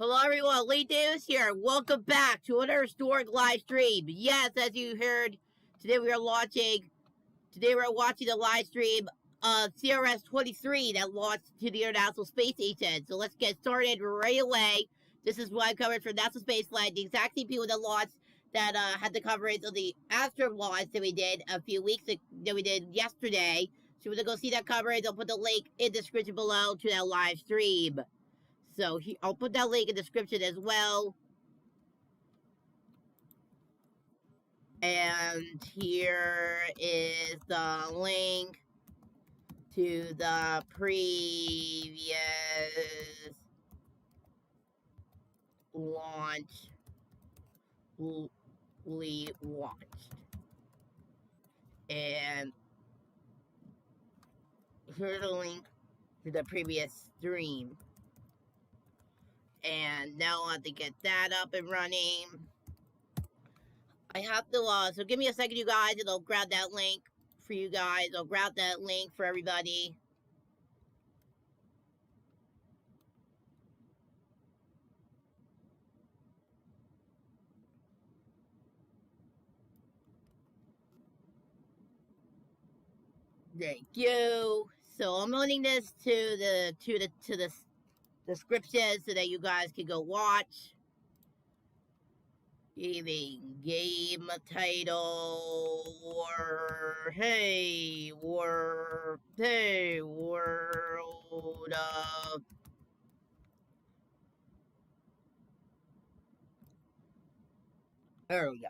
Hello everyone, Lee Davis here. Welcome back to another historic live stream. Yes, as you heard, today we are watching the live stream of CRS-23 that launched to the International Space Station. So let's get started right away. This is what I covered for NASA Space Flight, the exact same people that launched that had the coverage of the Astro launch that we did a few weeks ago, that we did yesterday. So we're gonna go see that coverage. I'll put the link in the description below to that live stream. So I'll put that link in the description as well. And here is the link to the previous launch we watched. And here's the link to the previous stream. And now I have to get that up and running. I have to, so give me a second, you guys, and I'll grab that link for you guys. I'll grab that link for everybody. Thank you. So I'm loading this to the description so that you guys can go watch. Giving game title Hey world of there we go.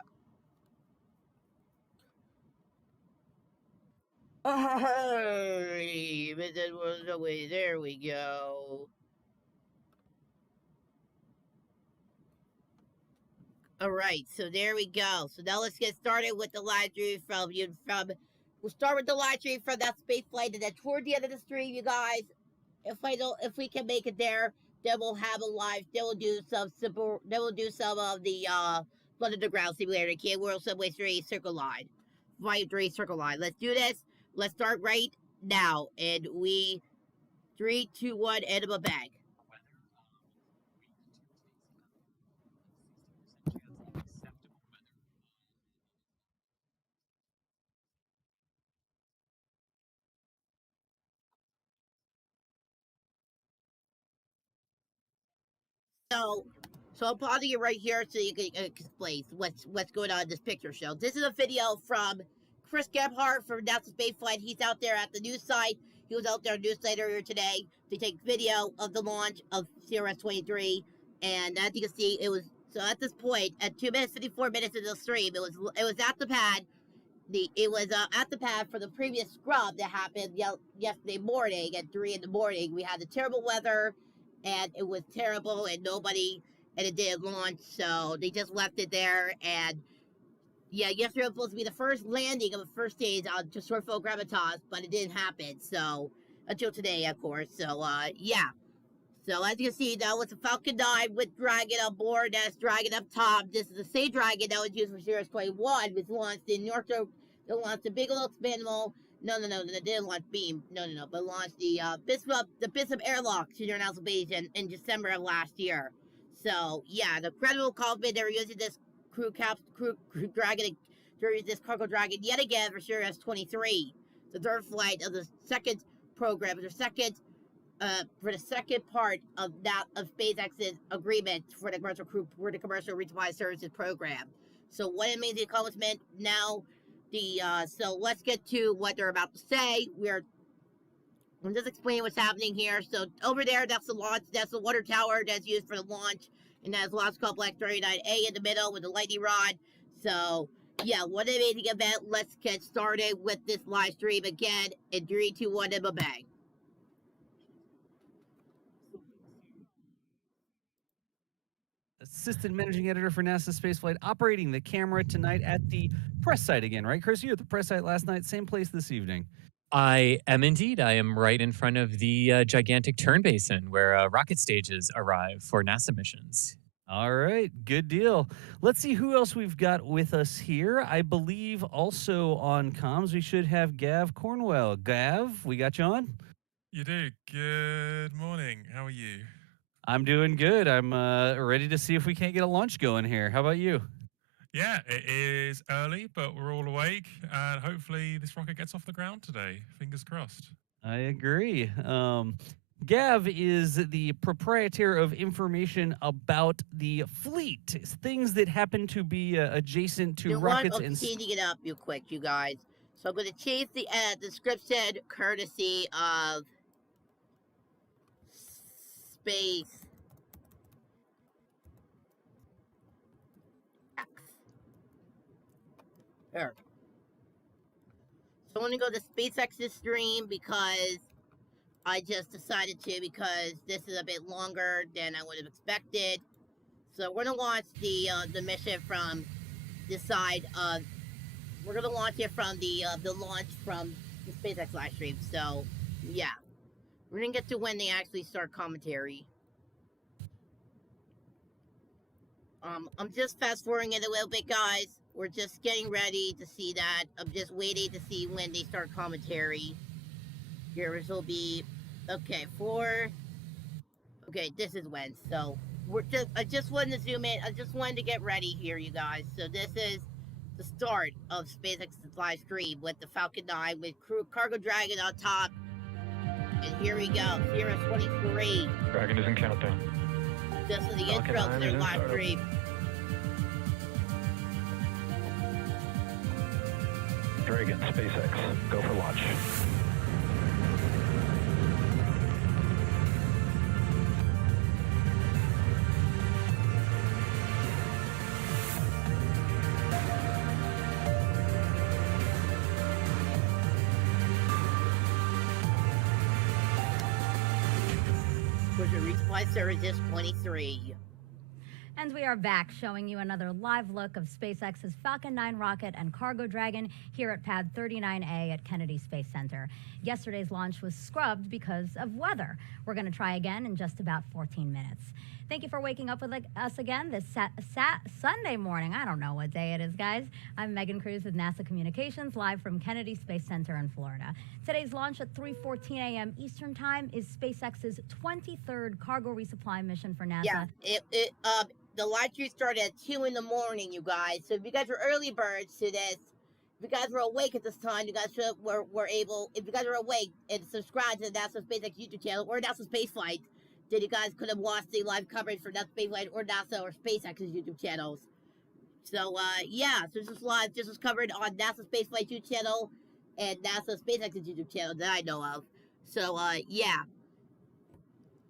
Hey, this was the way. There we go. All right, so there we go. So now let's get started with the live stream we'll start with the live stream from that space flight, and then toward the end of the stream, you guys, if we can make it there, then we'll have a live. Then we'll do some of the Blood Underground Simulator, Kid World Subway 3 Circle Line, Flight 3 Circle Line. Let's do this. Let's start right now, and 3, 2, 1, and I'm a bag. So I'm pausing it right here so you can explain what's going on in this picture show. This is a video from Chris Gebhardt from NASA Spaceflight. He's out there at the news site. He was out there at the news site earlier today to take video of the launch of CRS-23. And as you can see, it was so at this point at 2 minutes 54 minutes into the stream, it was at the pad. It was at the pad for the previous scrub that happened yesterday morning at 3 in the morning. We had the terrible weather, and it was terrible, and it didn't launch, so they just left it there. And yeah, yesterday was supposed to be the first landing of the first stage on to Sorfo Gravitas, but it didn't happen. So until today, of course. So yeah. So as you can see, that was a Falcon 9 with Dragon on board. That's Dragon up top. This is the same Dragon that was used for Series 21, which launched in Northrop. They launched the Bigelow Expandable. No, they didn't launch Beam. No, but launched the Bishop Airlock to International Base in December of last year. So yeah, the credible cockpit, they were using this crew Dragon, they're using this cargo Dragon yet again for CRS-23, the third flight of the second program, for the second part of SpaceX's agreement for the commercial resupply services program. So what it means, the accomplishment now. So let's get to what they're about to say. I'm just explaining what's happening here. So over there, that's the launch. That's the water tower that's used for the launch, and that's Launch Complex 39A in the middle with the lightning rod. So yeah, what an amazing event. Let's get started with this live stream again in 3, 2, 1, and bang. Assistant Managing Editor for NASA Spaceflight, operating the camera tonight at the press site again, right, Chris? You were at the press site last night, same place this evening. I am indeed. I am right in front of the gigantic turn basin where rocket stages arrive for NASA missions. All right, good deal. Let's see who else we've got with us here. I believe also on comms we should have Gav Cornwell. Gav, we got you on? You do. Good morning. How are you? I'm doing good. I'm ready to see if we can't get a launch going here. How about you? Yeah, it is early, but we're all awake, and hopefully this rocket gets off the ground today. Fingers crossed. I agree. Gav is the proprietor of information about the fleet, things that happen to be adjacent to You know what? rockets I'm and. changing it up real quick, you guys. So I'm going to change the description courtesy of Space X. There. So I'm going to go to SpaceX's stream because I just decided to, because this is a bit longer than I would have expected. So we're going to launch the mission from the side of. We're going to launch it from the launch from the SpaceX live stream. So yeah, we're going to get to when they actually start commentary. I'm just fast forwarding it a little bit, guys. We're just getting ready to see that. I'm just waiting to see when they start commentary. Here, this will be okay. Okay, this is when. So I just wanted to zoom in. I just wanted to get ready here, you guys. So this is the start of SpaceX's live stream with the Falcon 9 with Cargo Dragon on top. And here we go, CRS-23. Dragon is in countdown. This is the Falcon intro to 9 their is in live startup. stream. Dragon, SpaceX, go for launch. Push a resupply services 23. And we are back showing you another live look of SpaceX's Falcon 9 rocket and Cargo Dragon here at Pad 39A at Kennedy Space Center. Yesterday's launch was scrubbed because of weather. We're going to try again in just about 14 minutes. Thank you for waking up with us again this Sunday morning. I don't know what day it is, guys. I'm Megan Cruz with NASA Communications, live from Kennedy Space Center in Florida. Today's launch at 3:14 a.m. Eastern Time is SpaceX's 23rd cargo resupply mission for NASA. Yeah, the live stream started at 2 in the morning, you guys. So if you guys were early birds to this, if you guys were awake at this time, you guys were able, if you guys were awake and subscribed to the NASA SpaceX YouTube channel or NASA Spaceflight, then you guys could have watched the live coverage for NASA Spaceflight or NASA or SpaceX's YouTube channels. So, yeah, so this is live. This was covered on NASA Spaceflight YouTube channel and NASA SpaceX's YouTube channel that I know of. So, yeah.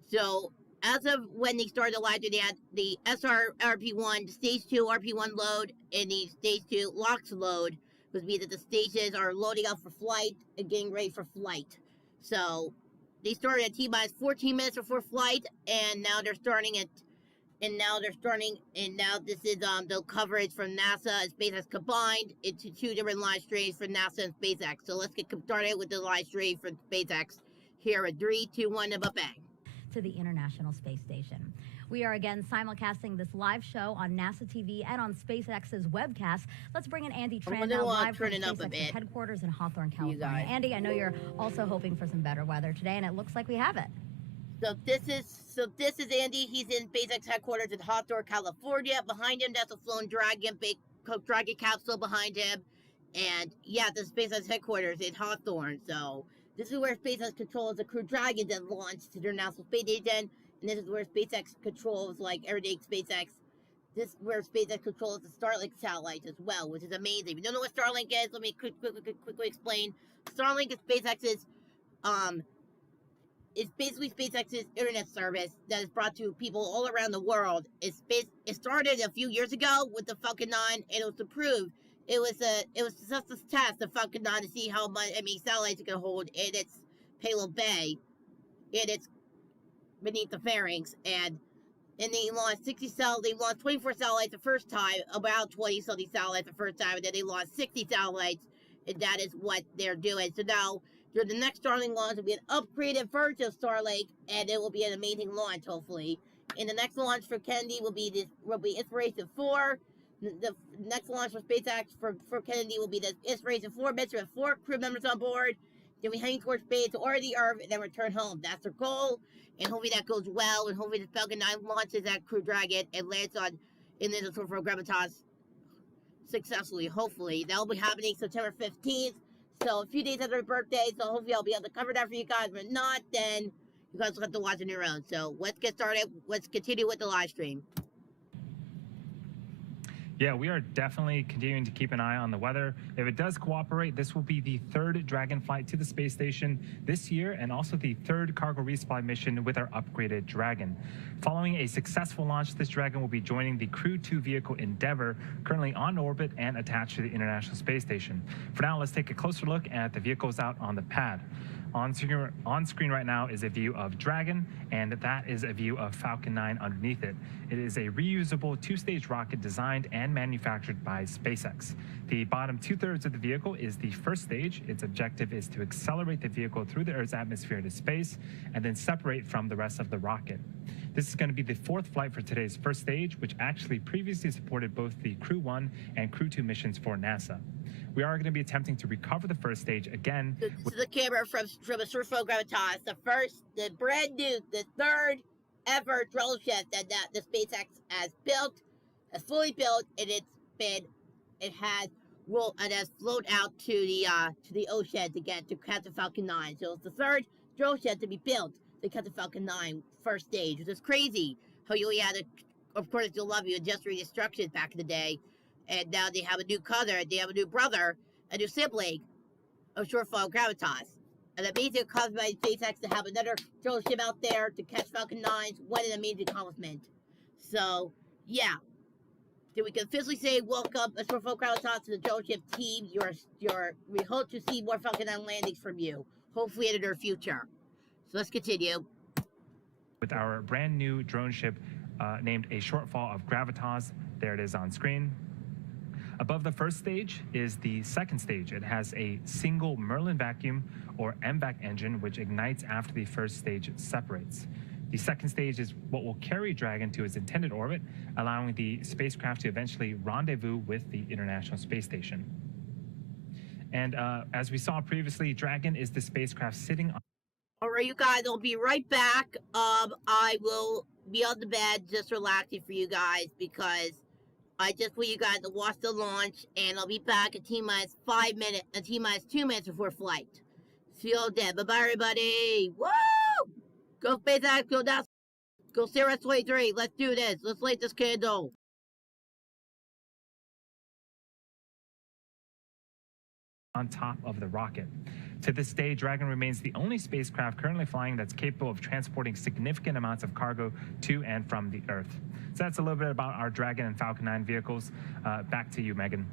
So, as of when they started the live, they had the RP1, the Stage 2 RP1 load, and the Stage 2 LOX load, which means that the stages are loading up for flight and getting ready for flight. So, they started at T-minus 14 minutes before flight, and now they're starting at, and now this is the coverage from NASA and SpaceX combined into two different live streams for NASA and SpaceX. So let's get started with the live stream for SpaceX here at 3, 2, 1, and bang. To the International Space Station. We are again simulcasting this live show on NASA TV and on SpaceX's webcast. Let's bring in Andy Tran now live from SpaceX's headquarters in Hawthorne, California. Andy, I know you're also hoping for some better weather today, and it looks like we have it. So this is Andy. He's in SpaceX headquarters in Hawthorne, California. Behind him, that's a flown Dragon, big Dragon capsule behind him. And yeah, the SpaceX headquarters in Hawthorne. So this is where SpaceX controls the Crew Dragon that launched to their NASA space station, and this is where SpaceX controls, like, everything SpaceX. This is where SpaceX controls the Starlink satellites as well, which is amazing. If you don't know what Starlink is, let me quickly explain. Starlink is SpaceX's, it's basically SpaceX's internet service that is brought to people all around the world. It started a few years ago with the Falcon 9, and it was approved. It was just a test, the Falcon 9, to see how many satellites it can hold in its payload bay, and it's beneath the fairings. And they launched 24 satellites the first time, about 20-something satellites the first time, and then they launched 60 satellites, and that is what they're doing. So now, the next Starlink launch will be an upgraded version of Starlink, and it will be an amazing launch, hopefully. And the next launch for Kennedy will be Inspiration 4. The next launch for SpaceX for Kennedy will be the Inspiration 4 mission with 4 crew members on board. They'll be heading towards space or the Earth and then return home. That's their goal, and hopefully that goes well, and hopefully the Falcon 9 launches that Crew Dragon and lands in the Surfo Gravitas successfully, hopefully. That'll be happening September 15th, so a few days after my birthday, so hopefully I'll be able to cover that for you guys, but not, then you guys will have to watch on your own. So let's get started. Let's continue with the live stream. Yeah, we are definitely continuing to keep an eye on the weather. If it does cooperate, this will be the third Dragon flight to the space station this year, and also the third cargo resupply mission with our upgraded Dragon. Following a successful launch, this Dragon will be joining the Crew 2 vehicle Endeavour, currently on orbit and attached to the International Space Station. For now, let's take a closer look at the vehicles out on the pad. On screen right now is a view of Dragon, and that is a view of Falcon 9 underneath it. It is a reusable two-stage rocket designed and manufactured by SpaceX. The bottom two-thirds of the vehicle is the first stage. Its objective is to accelerate the vehicle through the Earth's atmosphere to space and then separate from the rest of the rocket. This is going to be the fourth flight for today's first stage, which actually previously supported both the Crew 1 and Crew 2 missions for NASA. We are going to be attempting to recover the first stage again. This is the camera from the Surfo Gravitas, the brand new, the third ever drone ship that the SpaceX has built, has fully built, and it has flown out to the ocean to catch the Falcon 9. So it's the third drone ship to be built to catch the Falcon 9 first stage, which is crazy. How you only had of course, you'll love you, Just Redestruction back in the day. And now they have a new cousin, they have a new brother, a new sibling of Surfo Gravitas. And it means it caused by SpaceX to have another drone ship out there to catch Falcon 9s. What an amazing accomplishment. So, yeah. So we can officially say welcome, Surfo Gravitas, to the drone ship team. We hope to see more Falcon 9 landings from you, hopefully in the near future. So let's continue. With our brand new drone ship named a Shortfall of Gravitas. There it is on screen. Above the first stage is the second stage. It has a single Merlin vacuum or MVAC engine, which ignites after the first stage separates. The second stage is what will carry Dragon to its intended orbit, allowing the spacecraft to eventually rendezvous with the International Space Station. And as we saw previously, Dragon is the spacecraft sitting on... All right, you guys, I'll be right back. I will be on the bed just relaxing for you guys because I just want you guys to watch the launch, and I'll be back at T-minus 5 minutes, T-minus 2 minutes before flight. See you all then. Bye-bye, everybody. Woo! Go SpaceX, go NASA, go CRS-23. Let's do this. Let's light this candle. On top of the rocket. To this day, Dragon remains the only spacecraft currently flying that's capable of transporting significant amounts of cargo to and from the Earth. So that's a little bit about our Dragon and Falcon 9 vehicles. Back to you, Megan.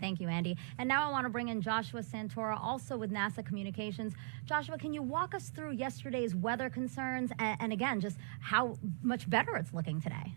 Thank you, Andy. And now I want to bring in Joshua Santora, also with NASA Communications. Joshua, can you walk us through yesterday's weather concerns and again, just how much better it's looking today?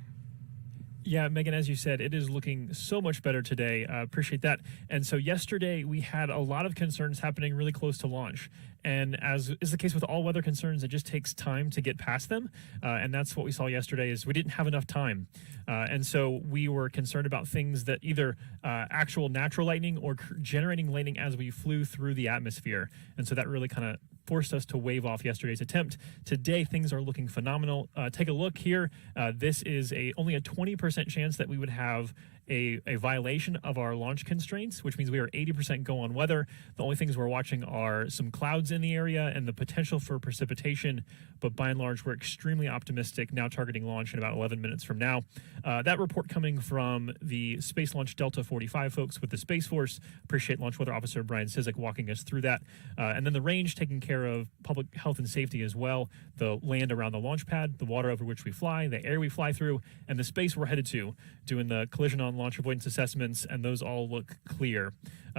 Yeah, Megan, as you said, it is looking so much better today. Appreciate that. And so yesterday we had a lot of concerns happening really close to launch. And as is the case with all weather concerns, it just takes time to get past them. And that's what we saw yesterday is we didn't have enough time. And so we were concerned about things that either actual natural lightning or generating lightning as we flew through the atmosphere. And so that really kind of forced us to wave off yesterday's attempt. Today, things are looking phenomenal. Take a look here. This is only a 20% chance that we would have a violation of our launch constraints, which means we are 80% go on weather. The only things we're watching are some clouds in the area and the potential for precipitation, but by and large, we're extremely optimistic, now targeting launch in about 11 minutes from now. That report coming from the Space Launch Delta 45 folks with the Space Force. Appreciate Launch Weather Officer Brian Sizik walking us through that. And then the range taking care of public health and safety as well, the land around the launch pad, the water over which we fly, the air we fly through, and the space we're headed to, doing the collision on launch avoidance assessments, and those all look clear.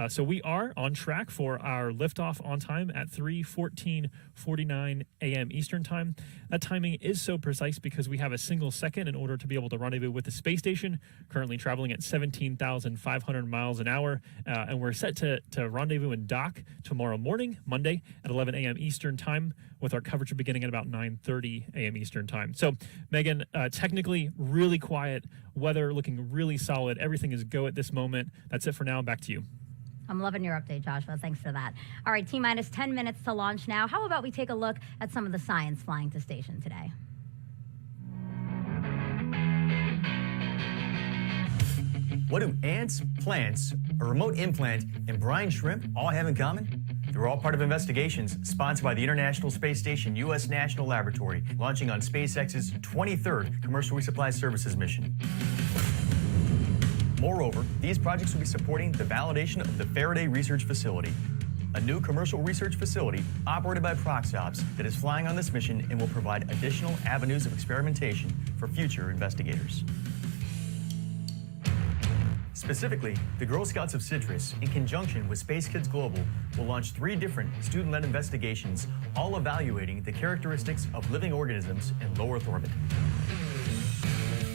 So we are on track for our liftoff on time at 3:14:49 a.m. Eastern Time. That timing is so precise because we have a single second in order to be able to rendezvous with the space station, currently traveling at 17,500 miles an hour, and we're set to rendezvous and dock tomorrow morning, Monday, at 11 a.m. Eastern Time, with our coverage beginning at about 9:30 a.m. Eastern Time. So, Megan, technically really quiet, weather looking really solid. Everything is go at this moment. That's it for now. Back to you. I'm loving your update, Joshua. Thanks for that. All right, T-minus 10 minutes to launch now. How about we take a look at some of the science flying to station today? What do ants, plants, a remote implant, and brine shrimp all have in common? They're all part of investigations sponsored by the International Space Station U.S. National Laboratory, launching on SpaceX's 23rd Commercial Resupply Services mission. Moreover, these projects will be supporting the validation of the Faraday Research Facility, a new commercial research facility operated by Proxops that is flying on this mission and will provide additional avenues of experimentation for future investigators. Specifically, the Girl Scouts of Citrus, in conjunction with Space Kids Global, will launch 3 different student-led investigations, all evaluating the characteristics of living organisms in low Earth orbit.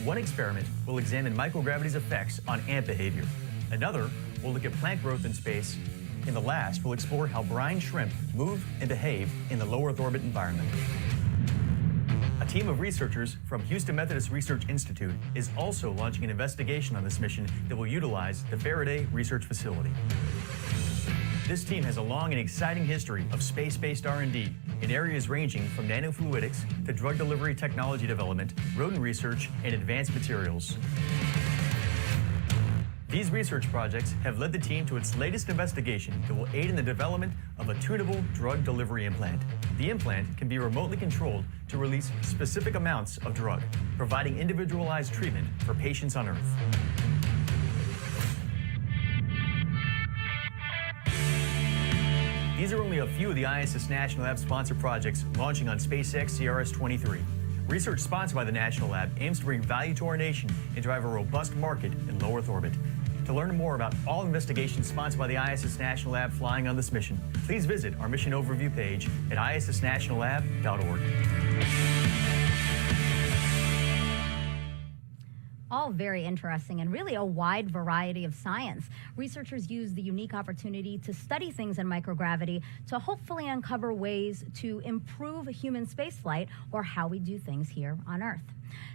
One experiment will examine microgravity's effects on ant behavior. Another will look at plant growth in space. And the last will explore how brine shrimp move and behave in the low Earth orbit environment. A team of researchers from Houston Methodist Research Institute is also launching an investigation on this mission that will utilize the Faraday Research Facility. This team has a long and exciting history of space-based R&D in areas ranging from nanofluidics to drug delivery technology development, rodent research, and advanced materials. These research projects have led the team to its latest investigation that will aid in the development of a tunable drug delivery implant. The implant can be remotely controlled to release specific amounts of drug, providing individualized treatment for patients on Earth. These are only a few of the ISS National Lab sponsored projects launching on SpaceX CRS-23. Research sponsored by the National Lab aims to bring value to our nation and drive a robust market in low Earth orbit. To learn more about all investigations sponsored by the ISS National Lab flying on this mission, please visit our mission overview page at issnationallab.org. All very interesting and really a wide variety of science. Researchers use the unique opportunity to study things in microgravity to hopefully uncover ways to improve human spaceflight or how we do things here on Earth.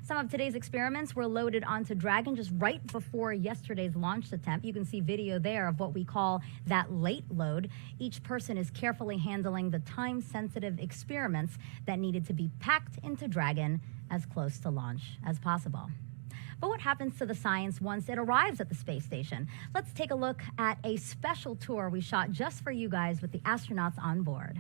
Some of today's experiments were loaded onto Dragon just right before yesterday's launch attempt. You can see video there of what we call that late load. Each person is carefully handling the time-sensitive experiments that needed to be packed into Dragon as close to launch as possible. But what happens to the science once it arrives at the space station? Let's take a look at a special tour we shot just for you guys with the astronauts on board.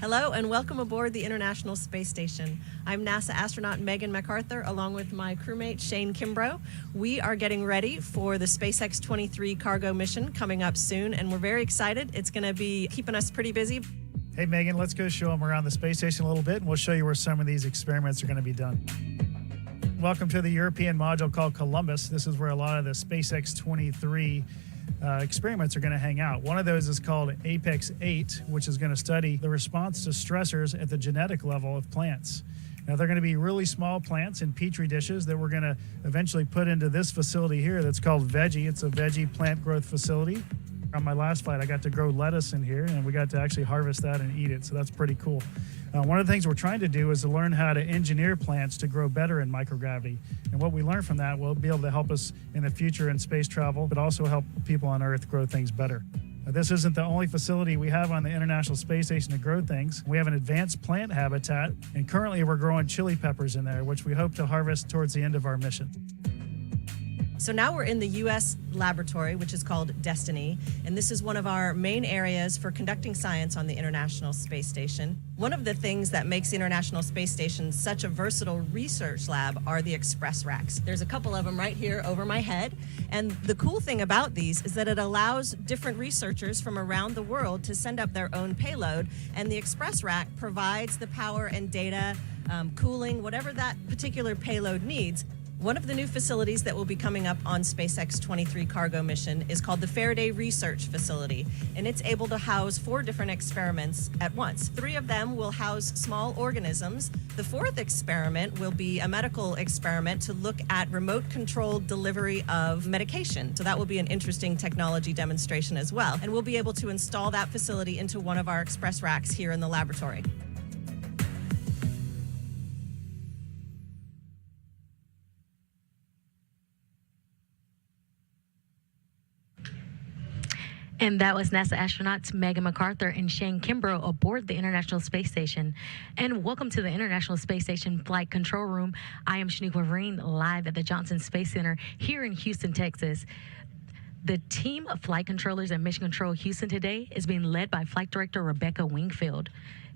Hello and welcome aboard the International Space Station. I'm NASA astronaut Megan MacArthur along with my crewmate Shane Kimbrough. We are getting ready for the SpaceX 23 cargo mission coming up soon, and we're very excited. It's going to be keeping us pretty busy. Hey Megan, let's go show them around the space station a little bit and we'll show you where some of these experiments are going to be done. Welcome to the European module called Columbus. This is where a lot of the SpaceX 23 experiments are going to hang out. One of those is called Apex 8, which is going to study the response to stressors at the genetic level of plants. Now, they're going to be really small plants in petri dishes that we're going to eventually put into this facility here that's called Veggie. It's a veggie plant growth facility. On my last flight, I got to grow lettuce in here, and we got to actually harvest that and eat it, so that's pretty cool. One of the things we're trying to do is to learn how to engineer plants to grow better in microgravity. And what we learn from that will be able to help us in the future in space travel, but also help people on Earth grow things better. This isn't the only facility we have on the International Space Station to grow things. We have an advanced plant habitat, and currently we're growing chili peppers in there, which we hope to harvest towards the end of our mission. So now we're in the U.S. laboratory, which is called Destiny, and this is one of our main areas for conducting science on the International Space Station. One of the things that makes the International Space Station such a versatile research lab are the express racks. There's a couple of them right here over my head, and the cool thing about these is that it allows different researchers from around the world to send up their own payload, and the express rack provides the power and data, cooling, whatever that particular payload needs. One of the new facilities that will be coming up on SpaceX 23 cargo mission is called the Faraday Research Facility, and it's able to house 4 different experiments at once. 3 of them will house small organisms. The 4th experiment will be a medical experiment to look at remote-controlled delivery of medication. So that will be an interesting technology demonstration as well, and we'll be able to install that facility into one of our express racks here in the laboratory. And that was NASA astronauts Megan McArthur and Shane Kimbrough aboard the International Space Station. And welcome to the International Space Station Flight Control Room. I am Shaniqua Vereen, live at the Johnson Space Center here in Houston, Texas. The team of flight controllers at Mission Control Houston today is being led by Flight Director Rebecca Wingfield.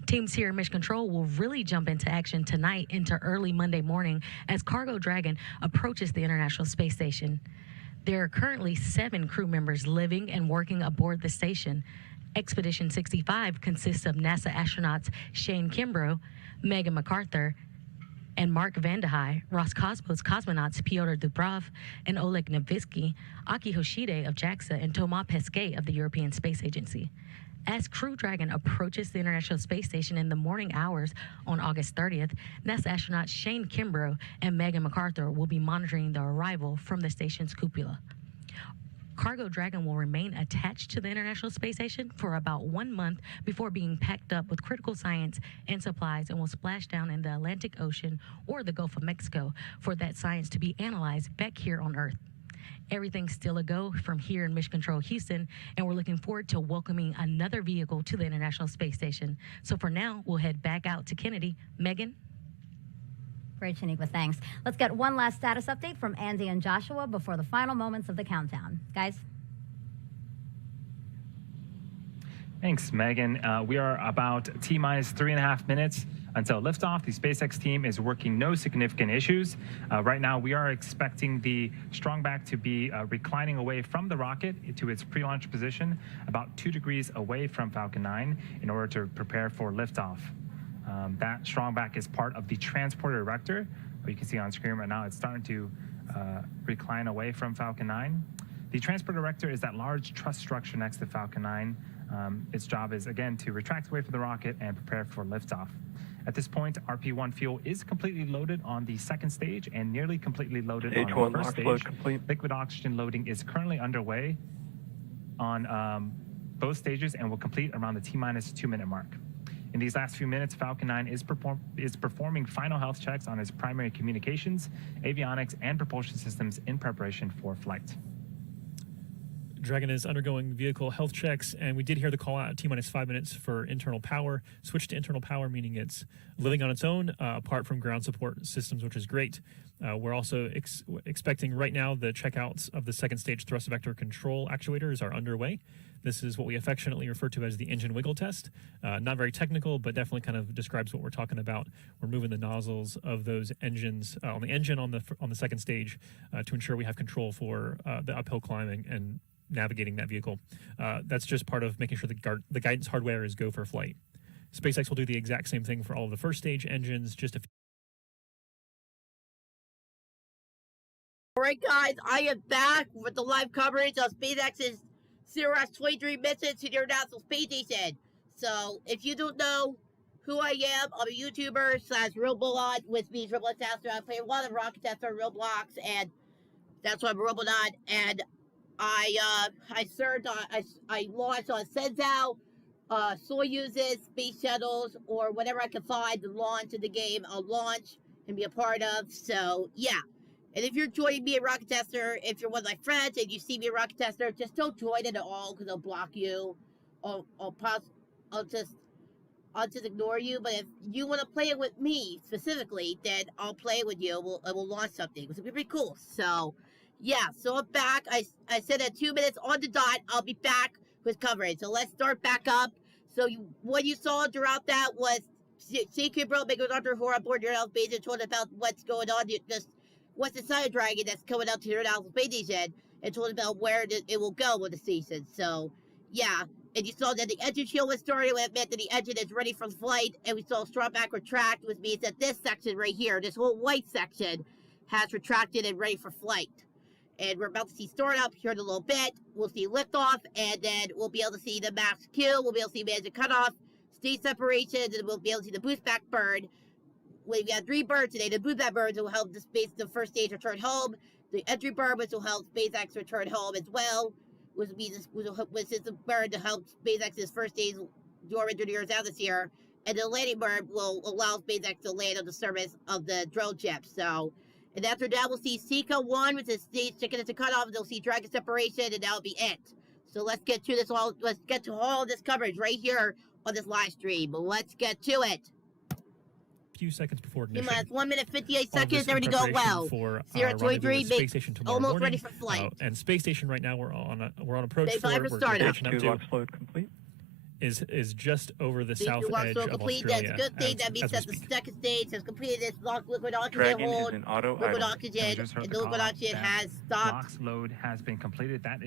Teams here at Mission Control will really jump into action tonight into early Monday morning as Cargo Dragon approaches the International Space Station. There are currently 7 crew members living and working aboard the station. Expedition 65 consists of NASA astronauts Shane Kimbrough, Megan McArthur, and Mark Vandehei, Roscosmos cosmonauts Pyotr Dubrov and Oleg Novitsky, Aki Hoshide of JAXA, and Thomas Pesquet of the European Space Agency. As Crew Dragon approaches the International Space Station in the morning hours on August 30th, NASA astronauts Shane Kimbrough and Megan McArthur will be monitoring the arrival from the station's cupola. Cargo Dragon will remain attached to the International Space Station for about 1 month before being packed up with critical science and supplies and will splash down in the Atlantic Ocean or the Gulf of Mexico for that science to be analyzed back here on Earth. Everything's still a go from here in Mission Control Houston, and we're looking forward to welcoming another vehicle to the International Space Station. So for now, we'll head back out to Kennedy. Megan? Great, Shaniqua, thanks. Let's get one last status update from Andy and Joshua before the final moments of the countdown. Guys? Thanks, Megan. We are about T-minus 3.5 minutes until liftoff. The SpaceX team is working no significant issues. Right now, we are expecting the strongback to be reclining away from the rocket to its pre-launch position, about 2 degrees away from Falcon 9 in order to prepare for liftoff. That strongback is part of the transporter erector. You can see on screen right now, it's starting to recline away from Falcon 9. The transporter erector is that large truss structure next to Falcon 9. Its job is, again, to retract away from the rocket and prepare for liftoff. At this point, RP-1 fuel is completely loaded on the second stage and nearly completely loaded on the first stage. Liquid oxygen loading is currently underway on both stages and will complete around the T-minus 2-minute mark. In these last few minutes, Falcon 9 is performing final health checks on its primary communications, avionics, and propulsion systems in preparation for flight. Dragon is undergoing vehicle health checks, and we did hear the call out at T-minus 5 minutes for internal power. Switch to internal power, meaning it's living on its own, apart from ground support systems, which is great. We're also expecting right now the checkouts of the second stage thrust vector control actuators are underway. This is what we affectionately refer to as the engine wiggle test. Not very technical, but definitely kind of describes what we're talking about. We're moving the nozzles of those engines on the engine on the second stage to ensure we have control for the uphill climbing and navigating that vehicle. That's just part of making sure the guidance hardware is go for flight. SpaceX will do the exact same thing for all of the first stage engines. All right, guys, I am back with the live coverage of SpaceX's CRS-23 mission to the International Space Station. So, if you don't know who I am, I'm a YouTuber / Robonaut, which means Roblox Tester. I play a lot of Rocket Tester on Roblox, and that's why I'm a Robonaut. And I launched on Senzhou, Soyuz's, space shuttles, or whatever I can find to launch in the game. I'll launch and be a part of. So, yeah. And if you're joining me at Rocket Tester, if you're one of my friends and you see me at Rocket Tester, just don't join it at all because I'll block you. I'll just ignore you. But if you want to play it with me specifically, then I'll play it with you. We'll launch something. It's gonna be pretty cool. So, yeah. So I'm back. I said at 2 minutes on the dot, I'll be back with coverage. So let's start back up. So what you saw throughout that was CQ Bro, Big Doctor who are on board your health base and told about what's going on. What's the Side Dragon that's coming out to your International Space Station, and told about where it will go with the station. So, yeah. And you saw that the engine shield was started, which meant that the engine is ready for flight, and we saw a strong back retract, which means that this section right here, this whole white section, has retracted and ready for flight. And we're about to see startup here in a little bit. We'll see liftoff, and then we'll be able to see the max Q, we'll be able to see management cutoff, stage separation, and we'll be able to see the boost back burn. We've got 3 burns today. The boost back burns will help the first stage return home. The entry burn, which will help SpaceX return home as well, which is the burn to help SpaceX's first stage orbit through the Earth's atmosphere. And the landing burn will allow SpaceX to land on the surface of the drone ship. So, and after that, we'll see Seeker 1, which is stage checking into cutoff, and they'll see Dragon separation, and that'll be it. So let's get to this all. Let's get to all this coverage right here on this live stream. But let's get to it. Few seconds before ignition. T-minus 1 minute 58 All seconds. this in Everything go preparation well. For Sierra 23 with Space Station tomorrow almost morning. ready for flight. And Space Station right now we're on approach Stay by forward. for We're startup. approaching up 2 to box load complete. is just over the south Launch edge load of complete. Australia. That's a good thing. as- That means as we that the speak. second stage has completed its liquid oxygen Dragon hold. is in auto Liquid idle. oxygen. We just heard And the the liquid call oxygen that has stopped. LOX load has been completed. That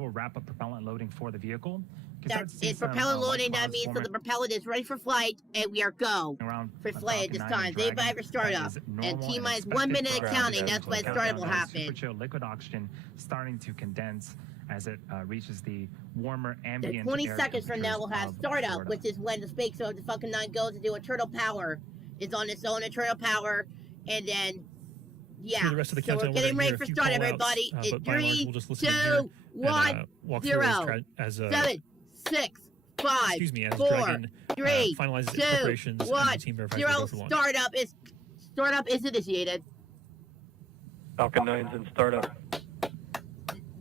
will wrap up propellant loading for the vehicle. That's it. Propellant loading. That means that the propellant is ready for flight, and we are go for flight at this time. They by for startup. And T-minus 1 minute and counting. That's when startup will happen. Super chill liquid oxygen starting to condense as it reaches the warmer The ambient 20 air seconds from now, we'll have temperatures of startup, Florida. which is when the Space of the fucking 9 goes to do internal power. It's on its own internal power, and then yeah. For the rest of the so countdown, we're getting gonna ready hear for a few start, call-outs, everybody. but It's by and large, 3, we'll just listen 2, in here 1, and, walk through 0, as 7, 6, 5, excuse me, as 4, Dragon 3, finalizes 2, its preparations and 1, the team verifies 0. to go for launch. Startup is initiated. Falcon 9's in startup.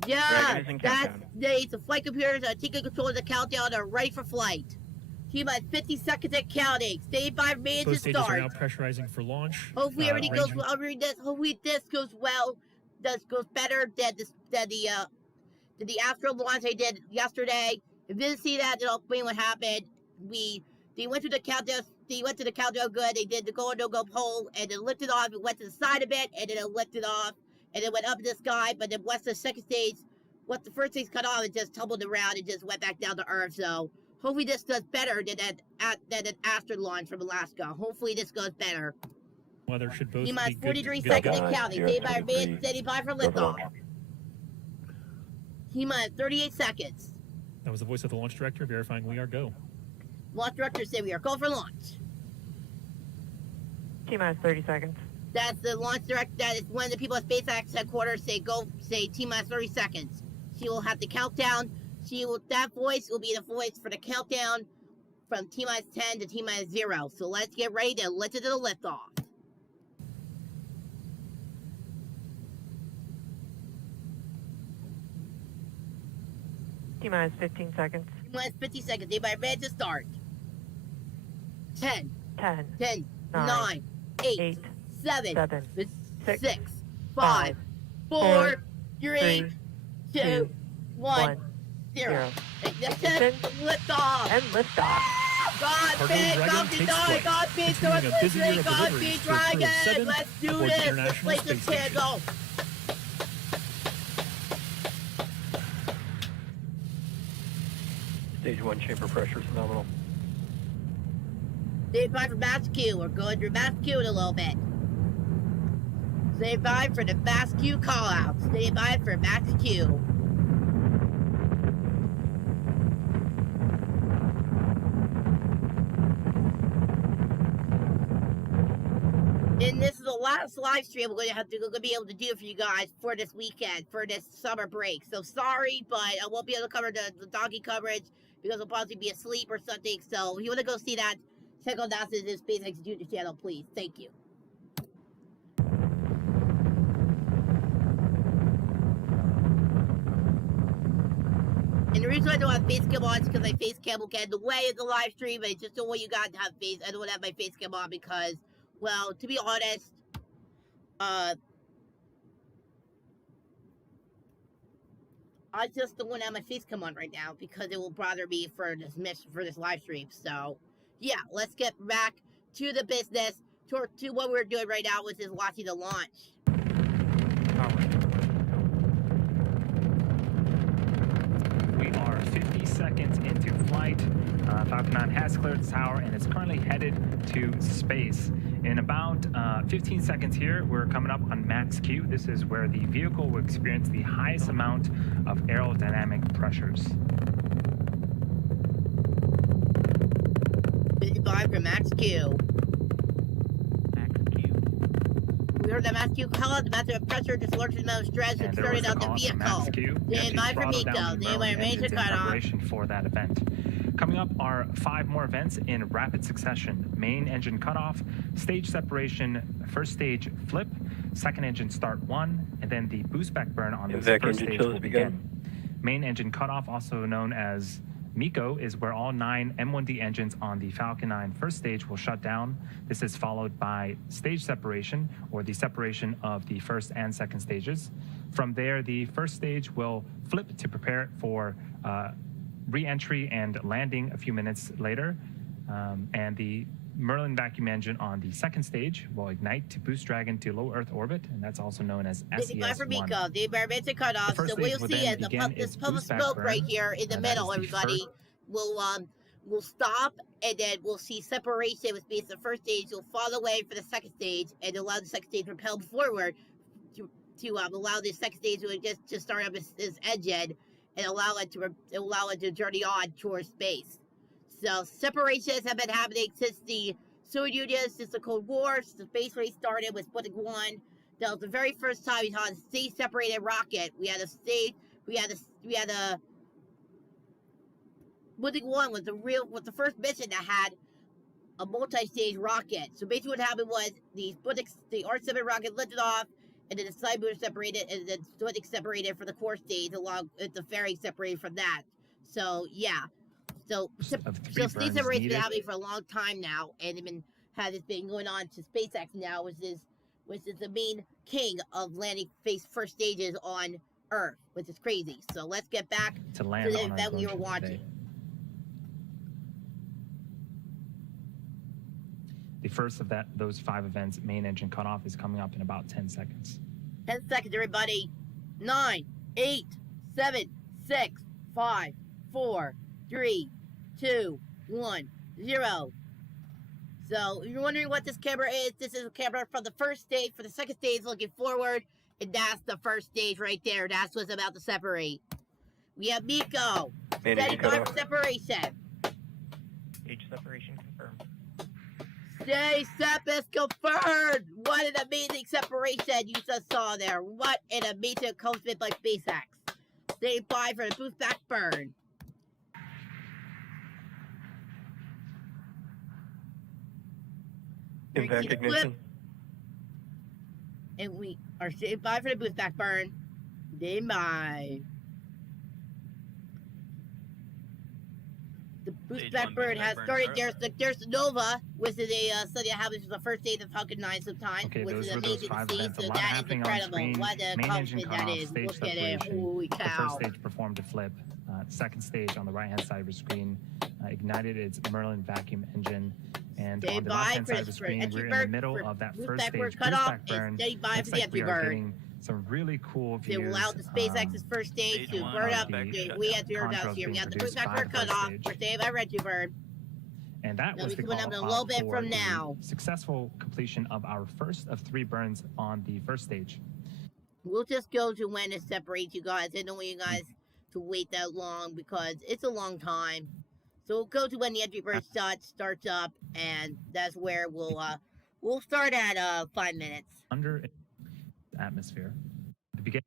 Yeah, Dragon is in that's countdown. the flight computers taking control of the countdown are ready for flight. T-minus 50 seconds at counting. Stay by me to Both stages are start. now pressurizing for launch. Hopefully everything goes ranging- well. Hopefully this goes well. This goes better than the Astro launch I did yesterday. If you didn't see that, then I'll explain what happened. They went to the countdown. They went to the countdown good. They did the go or no go pole, and then lifted off. It went to the side a bit, and then it lifted off, and it went up in the sky. But then once the second stage, once the first stage cut off, it just tumbled around and just went back down to Earth. So hopefully this does better than that Astro launch from Alaska. Hopefully this goes better. Weather should both T-minus be good, 43 good seconds to and go. counting. Stay by mid, steady by for liftoff. T-minus 38 seconds. That was the voice of the launch director verifying we are go. Launch director said we are go for launch. T-minus 30 seconds. That's the launch direct. That is when the people at SpaceX headquarters say go. Say T-minus 30 seconds. She will have the countdown. That voice will be the voice for the countdown from T-minus 10 to T-minus 0. So let's get ready to lift it to the liftoff. T-minus 15 seconds. T-minus 50 seconds. Anybody ready to start? 10, 10, 10, 9, 9, 8, 7, 6, 6, 5, 4, 3, 2, 1, 0. Ignition, lift off. And lift off. God Cargo big, Dragon God big, takes God, flight. God big, Continuing God a busy year big, of God deliveries big, to a crew of Dragon. 7 Let's do aboard the this. Let's International place this Space Station. candle. Stage 1 chamber pressure is nominal. Stay by for Mass Q. We're going through Mass Q in a little bit. Stay by for the Mass Q call out. Stay by for Max Q. And this is the last live stream we're going to be able to do for you guys for this weekend, for this summer break. So sorry, but I won't be able to cover the donkey coverage because I'll probably be asleep or something. So if you want to go see that, check out NASA's SpaceX YouTube channel, please. Thank you. And the reason I don't have face cam on is because my face cam will get in the way of the live stream. I just don't want you guys to have face. I don't want to have my face cam on because, well, to be honest, I just don't want to have my face come on right now because it will bother me for this live stream. So, yeah, let's get back to the business, to what we're doing right now, which is watching the launch. We are 50 seconds into flight. Falcon 9 has cleared the tower and is currently headed to space. In about 15 seconds here, we're coming up on max Q. This is where the vehicle will experience the highest amount of aerodynamic pressures. 55 for max Q. We heard the Max Q call out the massive pressure, just large amount of stress And and there was started the out the call from Max vehicle. Q. Stand by for Throttle Nico. down the They were drone ready to engines in cut off. preparation for that event. Coming up are 5 more events in rapid succession. Main engine cutoff, stage separation, first stage flip, second engine start 1, and then the boost back burn on this Evac first engine stage chills will begun. begin. Main engine cutoff, also known as MECO, is where all 9 M1D engines on the Falcon 9 first stage will shut down. This is followed by stage separation, or the separation of the first and second stages. From there, the first stage will flip to prepare for re-entry and landing a few minutes later. And the Merlin vacuum engine on the second stage will ignite to boost Dragon to low Earth orbit, and that's also known as SES-1. For MECO, the environmental cutoff. So what you'll see is this puff of smoke right here in the middle, everybody, will stop, and then we'll see separation, which means the first stage will fall away for the second stage, and allow the second stage to propel forward to allow the second stage to start up its engine and allow it to journey on towards space. So separations have been happening since the Soviet Union, since the Cold War, since the space race started with Sputnik 1. That was the very first time we had a stage-separated rocket. We had a Sputnik 1 was the first mission that had a multi-stage rocket. So basically what happened was the R7 rocket lifted off, and then the side booster separated, and then Sputnik separated for the core stage, along with the fairing separated from that. So yeah. So stage separation has been happening for a long time now, and has been going on to SpaceX now, which is the main king of landing first stages on Earth, which is crazy. So let's get back to the event we were watching. The first of those 5 events, main engine cutoff, is coming up in about 10 seconds. 10 seconds, everybody. 9, 8, 7, 6, 5, 4, 3, 2, 1, 0. So you're wondering what this camera is. This is a camera from the first stage. For the second stage, looking forward, and that's the first stage right there. That's what's about to separate. We have MECO. Steady by for separation. Stage separation confirmed. Stage sep is confirmed. What an amazing separation you just saw there. What an amazing accomplishment by SpaceX. Stay by for the boost back burn. Impact ignition. And we are standing by for the boost back burn. Standing by. The boost back burn has started. There's the Nova, which is a study that happens for the first day of the Falcon 9 sometime, which is amazing to see. So that is incredible. What an accomplishment that is. Look at it. Holy cow. The first stage performed a flip. Second stage on the right-hand side of your screen ignited its Merlin vacuum engine. And on the left-hand side of the screen, we're in the middle of that first stage boost back burn. Steady by for the empty burn. Some really cool views. They allowed the SpaceX's first stage to burn up. We have to house here. We got the boost back burn cut off. We're staying by empty burn. And that was the coming up in a little bit from now. Successful completion of our first of 3 burns on the first stage. We'll just go to when it separates, you guys. I don't want you guys to wait that long because it's a long time. So we'll go to when the entry burn starts up, and that's where we'll start at 5 minutes. Under atmosphere. The beginning.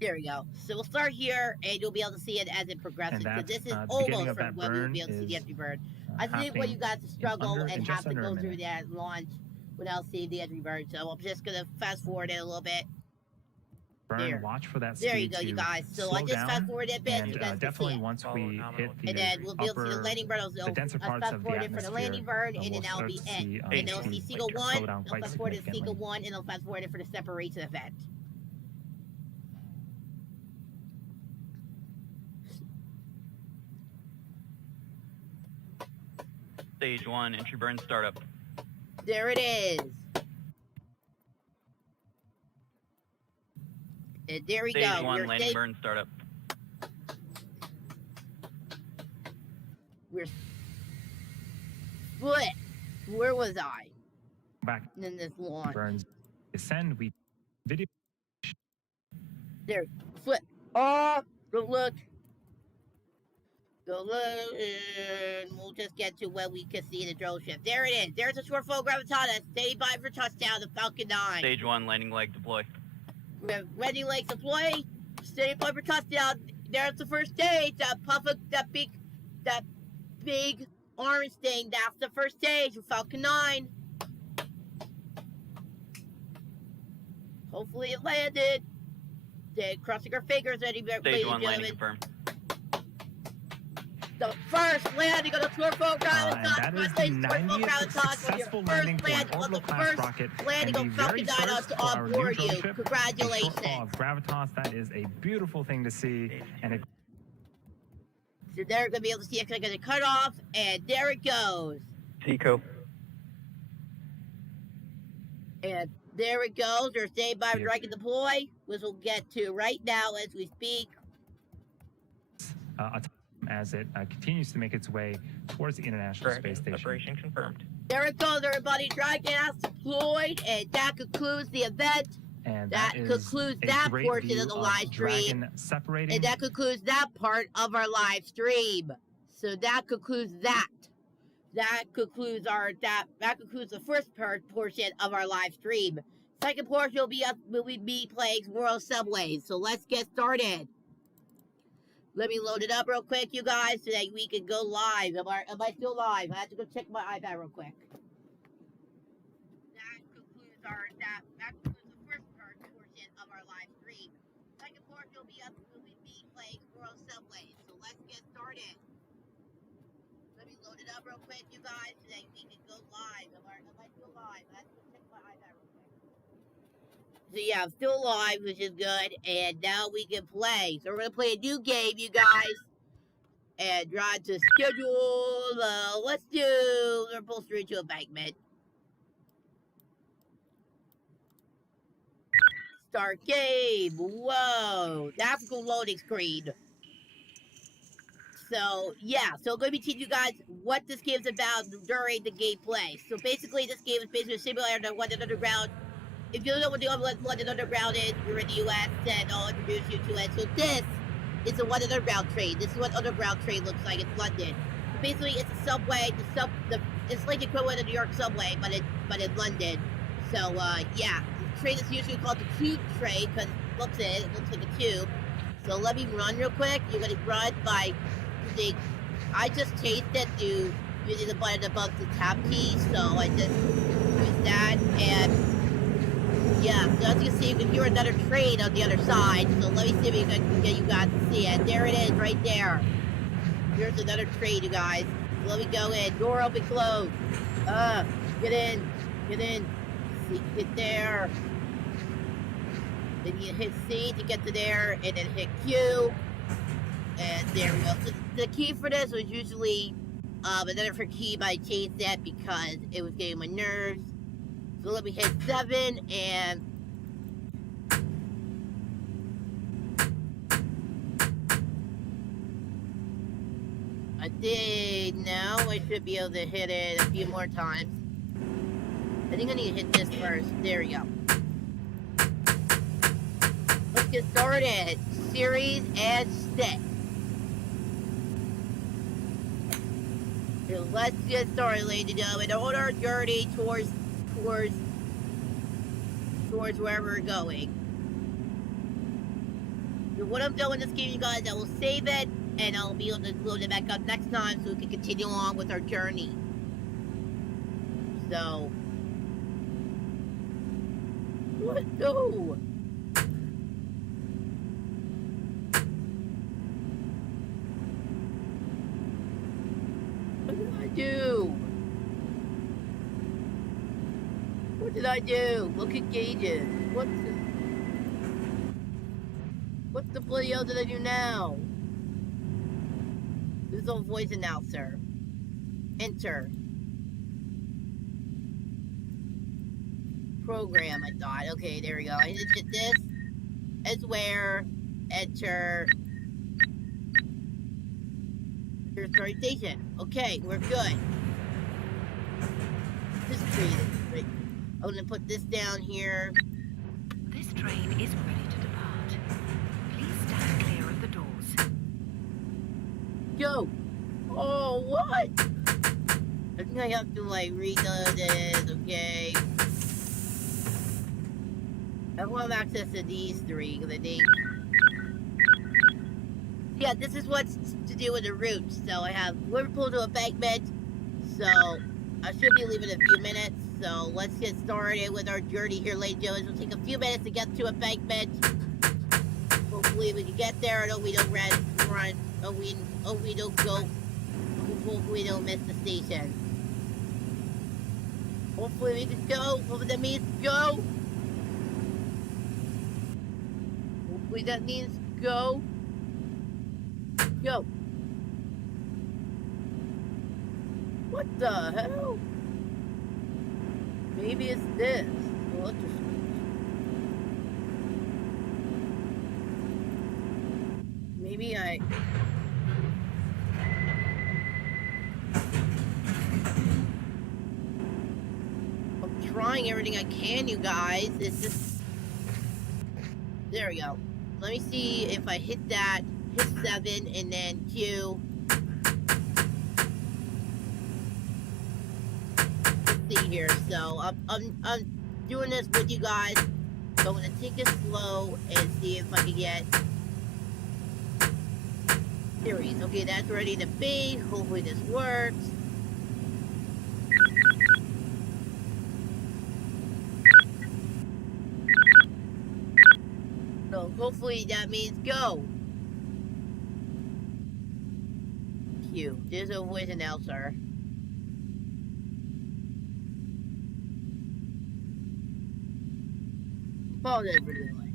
There we go. So we'll start here, and you'll be able to see it as it progresses. Because this is almost from when we'll be able to see the entry burn. I think what you guys to struggle and have to go through that launch without seeing the entry burn. So I'm just gonna fast forward it a little bit. Watch for that speed. There you go, you guys. So I just fast forwarded a bit. You guys definitely can see once we hit the and then we'll be able to see the landing burn. the denser parts fast of the forward it for the landing burn, and then that'll be it. And then we'll see Seagull 1, they'll fast forward it to Seagull 1, and they'll fast forward it for the separation event. Stage 1, entry burn startup. There it is. And there we go. Stage 1, landing burn startup. We're split. Where was I? Back. In this launch. Burns. Ascend. We video. There. Flip. Oh, go look. Go look. And we'll just get to when we can see the drone ship. There it is. There's a short flow gravitas. Stay by for touchdown. The Falcon 9. Stage 1, landing leg deploy. We have landing leg deploy. Stay by for touchdown. There's the first stage. That big orange thing. That's the first stage of Falcon 9. Hopefully it landed. Then crossing our fingers, ladies Stage and 1 landing gentlemen. confirmed. The first landing on the Torpo And that is the 90th successful landing for an orbital class rocket landing and on the very Falcon 9 first for on our new board drone you. ship, Congratulations. the shortfall of gravitas. That is a beautiful thing to see, and it So they're going to be able to see actually going to cut off, and there it goes. Seco. And there it goes. They're staying by Yes. Dragon Deploy, which we'll get to right now as we speak. as it continues to make its way towards the International Dragon Space Station. separation confirmed. There it goes, everybody. Dragon has deployed, and that concludes the event. And that is concludes a that great portion view of the live stream. Dragon separating. And that concludes that part of our live stream. So that concludes that. That concludes that concludes the first portion of our live stream. Second portion will be me playing World Subways. So let's get started. Let me load it up real quick, you guys, so that we can go live. Am I still live? I have to go check my iPad real quick. That concludes the first portion of our live stream. Second portion will be me playing World Subways. So let's get started. Let me load it up real quick, you guys, so that we can go live. Am I still live? I have to go check my iPad real quick. So yeah, I'm still live, which is good, and now we can play. So we're gonna play a new game, you guys, and try to schedule. Let's do Liverpool Street to Embankment. Start game. Whoa, that's a cool loading screen. So yeah, so I'm going to be teaching you guys what this game's about during the gameplay. So basically, this game is basically a simulator of London Underground. If you don't know what the London Underground is, you're in the U.S., then I'll introduce you to it. So this is a London Underground train. This is what Underground train looks like in London. Basically, it's a subway. It's like the equivalent of New York subway, but in London. So yeah, the train is usually called the tube train because it looks like a tube. So let me run real quick. You're gonna run by using. I just changed it to using the button above the tab key. So I just use that and. Yeah, so as you can see, you can hear another train on the other side. So let me see if we can get you guys to see it. There it is, right there. Here's another train, you guys. So let me go in. Door open, close. Get in. See, get there. Then you hit C to get to there, and then hit Q. And there we go. So the key for this was usually another for key, but I changed that because it was getting my nerves. So let me hit 7 and I did. Now I should be able to hit it a few more times. I think I need to hit this first. There we go. Let's get started. Series and stick. So let's get started, ladies and gentlemen. On our journey towards wherever we're going. So what I'm doing in this game, you guys, I will save it and I'll be able to load it back up next time so we can continue on with our journey. So what? No. What did I do? What did I do? Look at gauges. What's the bloody hell did I do now? This is a voice announcer. Enter. Program, I thought. Okay, there we go. I just did this. As where. Enter. Here's story station. Okay, we're good. This tree is right. I'm gonna put this down here. This train is ready to depart. Please stand clear of the doors. Go! Oh, what? I think I have to, like, reload this, okay? I don't have access to these three, because I think... Yeah, this is what's to do with the route. So I have Liverpool to Embankment, so I should be leaving in a few minutes. So let's get started with our journey here, ladies and gentlemen. It'll take a few minutes to get to Embankment. Hopefully we can get there and hope we don't run. Hope we don't go. Hope we don't miss the station. Hopefully we can go. Hopefully that means go. Hopefully that means go. Go. What the hell? Maybe it's this. What the... Maybe I... I'm trying everything I can, you guys. It's just... There we go. Let me see if I hit that. Hit 7 and then Q. Let's see here. So I'm doing this with you guys. So I'm gonna take it slow and see if I can get series. Okay, that's ready to be. Hopefully this works. So hopefully that means go. Q. There's a voice announcer. Apologize for the delay.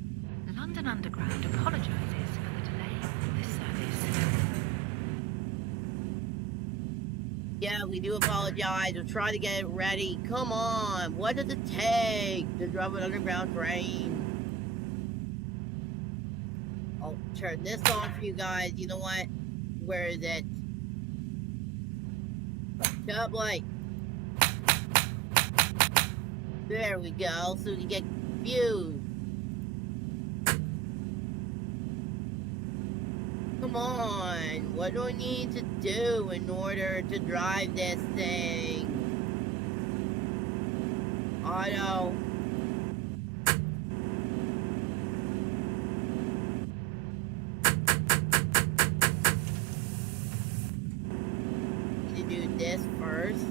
London Underground apologises for the delay in this service. Yeah, we do apologize. We're trying to get it ready. Come on. What does it take to drive an underground train? I'll turn this on for you guys. You know what? Where is it? Top light. There we go. So we can get views. Come on. What do I need to do in order to drive this thing? Auto. Need to do this first.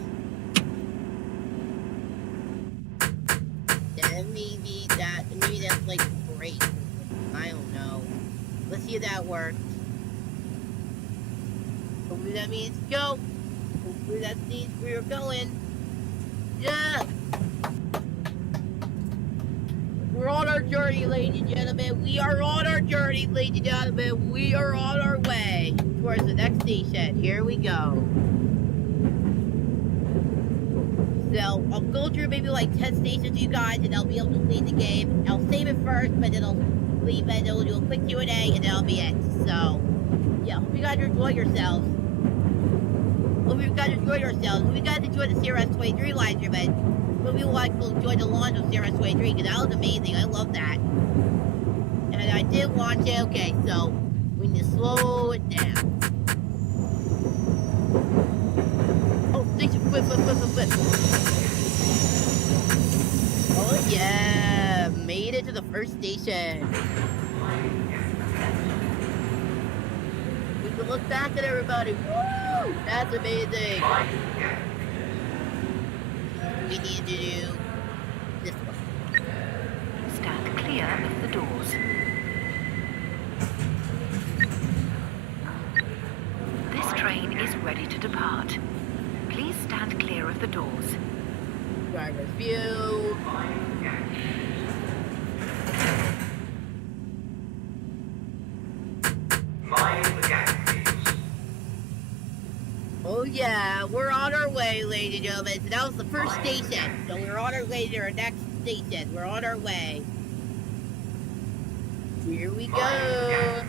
Then maybe that's like brake. I don't know. Let's see if that works. Hopefully that means go. Hopefully that means we're going. Yeah. We're on our journey, ladies and gentlemen. We are on our journey, ladies and gentlemen. We are on our way towards the next station. Here we go. So I'll go through maybe like 10 stations, you guys, and I'll be able to save the game. I'll save it first, but then I'll leave it. I'll do a quick Q&A, and that'll be it. So, yeah, hope you guys enjoy yourselves. Hope you guys enjoy yourselves. Hope you guys enjoy the CRS-23 live stream, but hope you like to enjoy the launch of CRS-23, because that was amazing. I love that. And I did launch it. Okay, so we need to slow it down. Oh, station flip. Oh yeah, made it to the first station. We can look back at everybody. Woo! That's amazing. We need to do this one. Stand clear of the doors. This train is ready to depart. Please stand clear of the doors. Driver's view. Oh yeah, we're on our way, ladies and gentlemen. So that was the first station. So we're on our way to our next station. We're on our way. Here we go.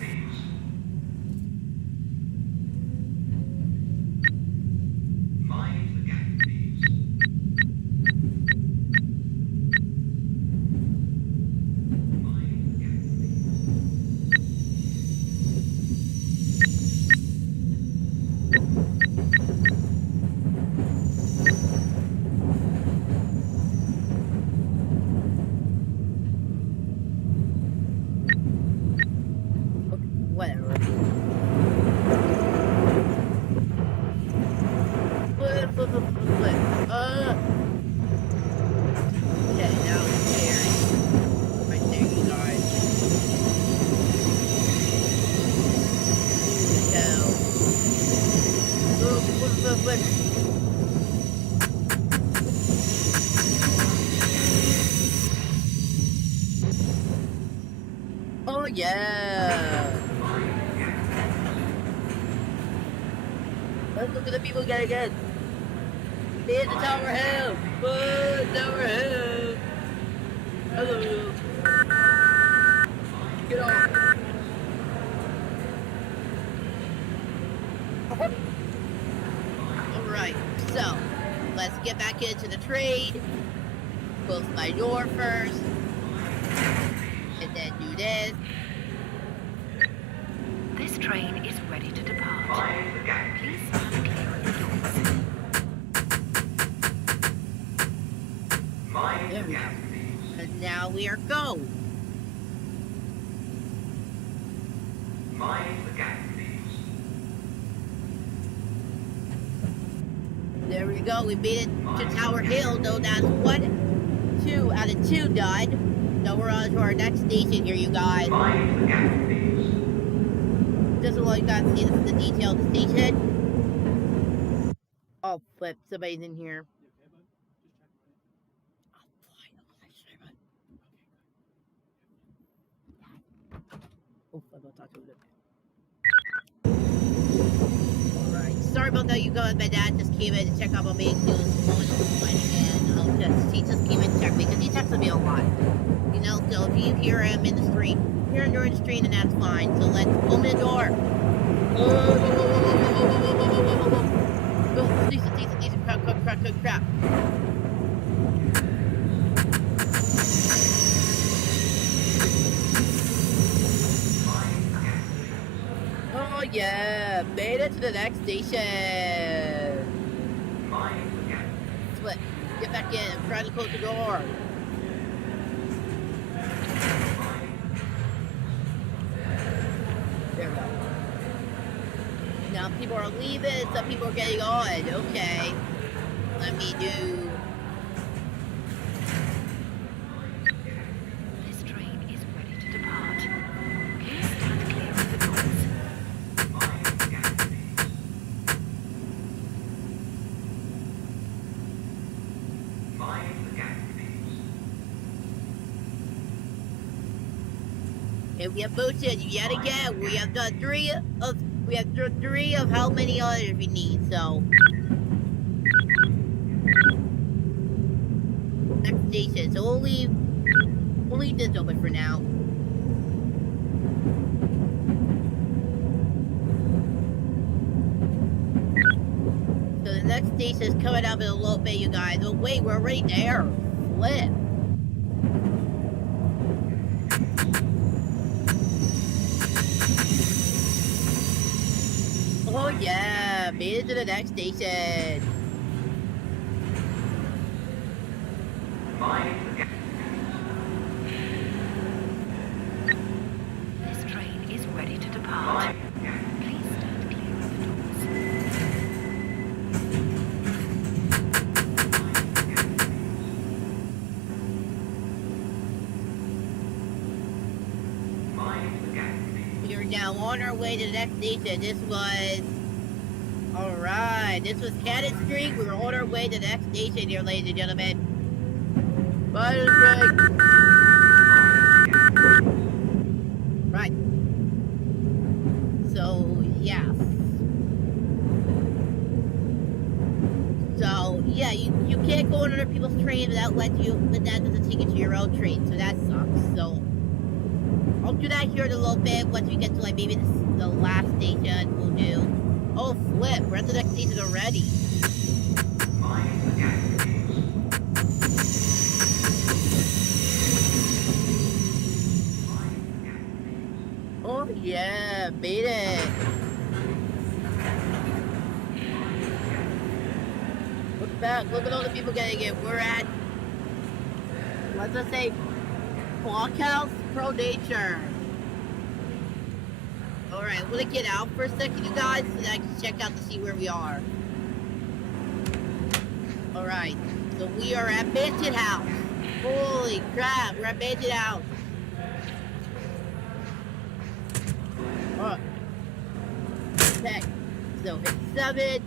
flip. Oh yeah. Let's look at the people getting in. Hit the tower hill. Tower hill. Hello. Get off. Alright, so let's get back into the trade. Close my door first. And then do this. This train is ready to depart. Please stand clear of the doors. There we go. And now we are go. There we go. We made it to Tower Hill. No, that's 2 out of 2 done. So we're on to our next station here, you guys. Just so you guys see the detail of the station. Oh, flip. Somebody's in here. Oh, I'm gonna talk to him. Alright, sorry about that, you guys. My dad just came in to check up on me. He was going on and he just came in to check me because he texted me a lot. You know, so if you hear him in the street, hear him during the street, and that's fine. So let's open the door. Oh, decent, crap. Oh yeah, made it to the next station. Split. Get back in. Try to close the door. There we go. Now people are leaving, some people are getting on. Okay. Let me do. This train is ready to depart. Please stand clear of the doors. And we have boosted yet again. We have done three of how many others we need, so. Next station, so we'll leave this open for now. So the next station is coming up in a little bit, you guys. Oh wait, we're already there. Flip. Oh yeah, made it to the next station. This train is ready to depart. Please stand clear of the doors. We are now on our way to the next station. This was... Alright, this was Cannon Street. We were on our way to the next station here, ladies and gentlemen. Bye, right. So, yeah. So, yeah, you can't go on other people's trains without but that doesn't take you to your own train, so that sucks. So, I'll do that here in a little bit. Once we get to, like, maybe the last station, we'll do. Oh, flip. We're at the next station already. Oh, yeah. Made it. Look back. Look at all the people getting it. We're at, let's just say, Blockhouse Pro Nature. Alright, I'm gonna get out for a second, you guys, so that I can check out to see where we are. Alright, so we are at Mansion House. Holy crap, we're at Mansion House. Alright. Okay, so it's 7.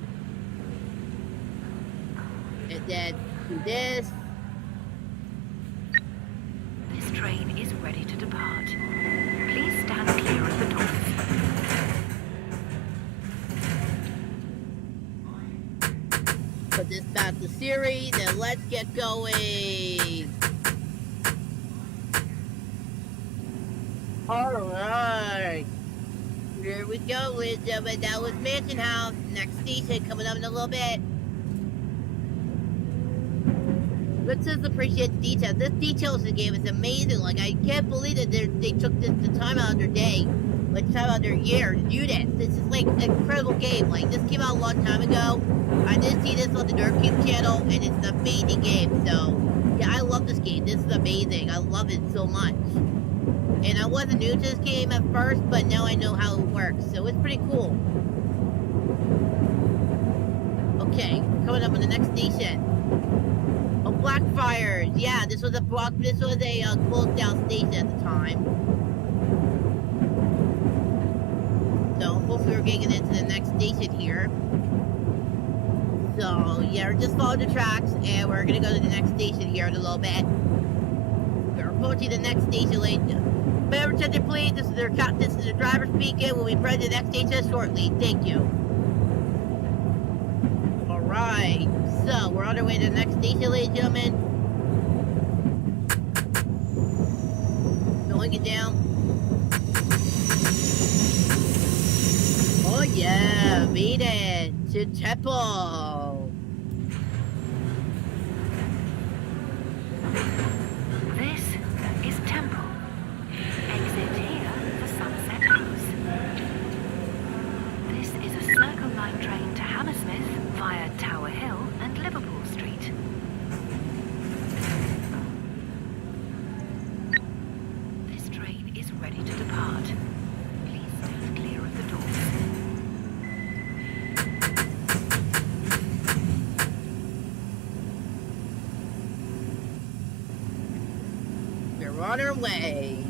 And then do this. This train is ready to depart. Please stand clear of the doors. Put this back to series and let's get going. Alright. Here we go, ladies and gentlemen. That was Mansion House. Next station coming up in a little bit. Let's just appreciate the detail. This details in the game is amazing. Like, I can't believe that they took the time out of their day, like time out of their year to do this. This is like an incredible game. Like, this came out a long time ago. I did see this on the NerdCube channel, and it's an amazing game. So, yeah, I love this game. This is amazing. I love it so much. And I wasn't new to this game at first, but now I know how it works. So it's pretty cool. Okay, coming up on the next station. Oh, Blackfires. Yeah, this was a closed down station at the time. So hopefully we're getting into the next station here. So yeah, we're just following the tracks, and we're gonna go to the next station here in a little bit. We're approaching the next station later. Remember, attention please, this is their driver speaking. We'll be approaching the next station shortly. Thank you. Alright, so we're on our way to the next station, ladies and gentlemen. Slowing it down. Oh yeah, made it to Temple. This is Temple. Exit here for Sunset House. This is a Circle Line train to Hammersmith via Tower Hill and Liverpool Street. This train is ready to depart. Please stand clear of the doors. We're on our way.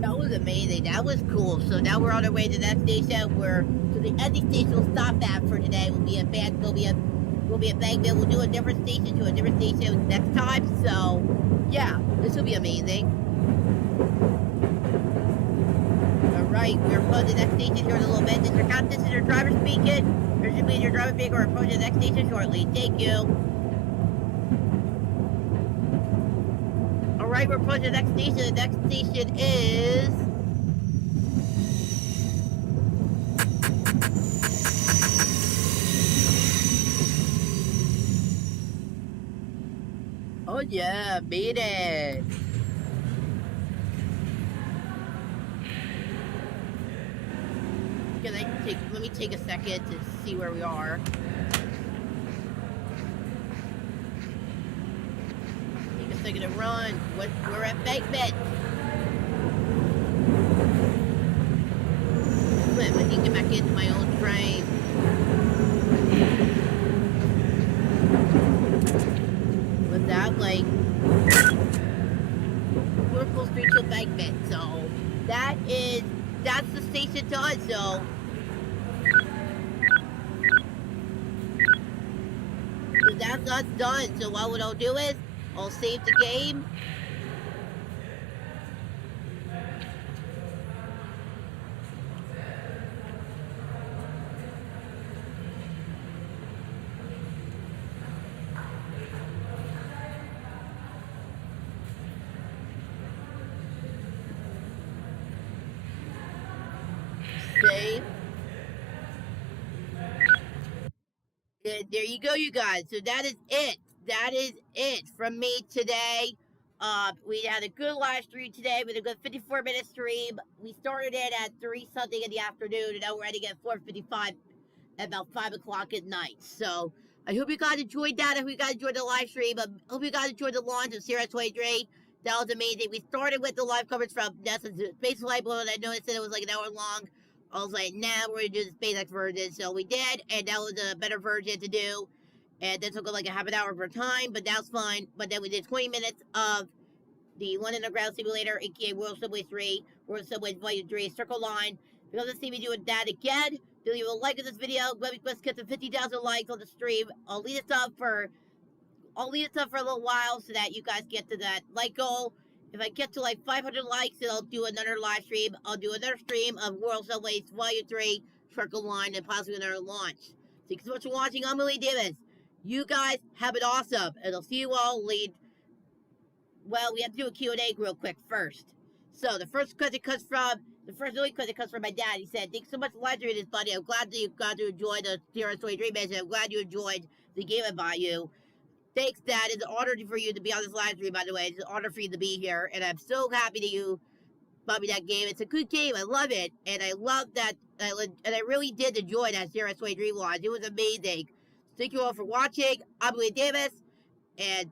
That was amazing. That was cool. So now we're on our way to that station. So the ending station we'll stop at for today will be a Bagville. We'll do a different station to a different station next time. So yeah, this will be amazing. Alright, we're approaching the next station here in a little bit. This is your driver speaking. There should be your driver speaking. We're approaching the next station shortly. Thank you. Alright, we're approaching the next station. The next station is... Oh yeah, made it. Let me take a second to see where we are. Take a second to run. We're at Bankman. But I need to get back into my own train. With that, like, Liverpool Street to Bankman. So that's the station done. So. So that's us done. So what I'll do is I'll save the game. Save. There you go, you guys. So that is it. That is it from me today. We had a good live stream today with a good 54-minute stream. We started it at 3 something in the afternoon, and now we're ending at 4:55 at about 5 o'clock at night. So I hope you guys enjoyed that. I hope you guys enjoyed the live stream. I hope you guys enjoyed the launch of CRS-23. That was amazing. We started with the live coverage from NASA's Space Flight Balloon. I noticed that it was like an hour long. I was like, nah, we're gonna do the SpaceX version. So we did, and that was a better version to do. And that took like a half an hour per time, but that's fine. But then we did 20 minutes of the One Underground Simulator, aka World Subway 3, World Subway Volume 3, Circle Line. If you want to see me doing that again, leave a like on this video. Let's get to 50,000 likes on the stream. I'll leave it up for a little while so that you guys get to that like goal. If I get to like 500 likes, then I'll do another live stream. I'll do another stream of World Subway Volume 3, Circle Line, and possibly another launch. Thank you so much for watching. I'm Willie Davis. You guys have it awesome, and I'll see you all later. Well, we have to do a Q&A real quick first. So the first only question comes from my dad. He said, "Thanks so much for live streaming this, buddy. I'm glad that you got to enjoy the CRS-23 mission. I'm glad you enjoyed the game I bought you. Thanks, Dad. It's an honor for you to be on this live stream, by the way. It's an honor for you to be here, and I'm so happy that you bought me that game. It's a good game. I love it, and I love that. And I really did enjoy that CRS-23 launch. It was amazing. Thank you all for watching. I'm Willie Davis, and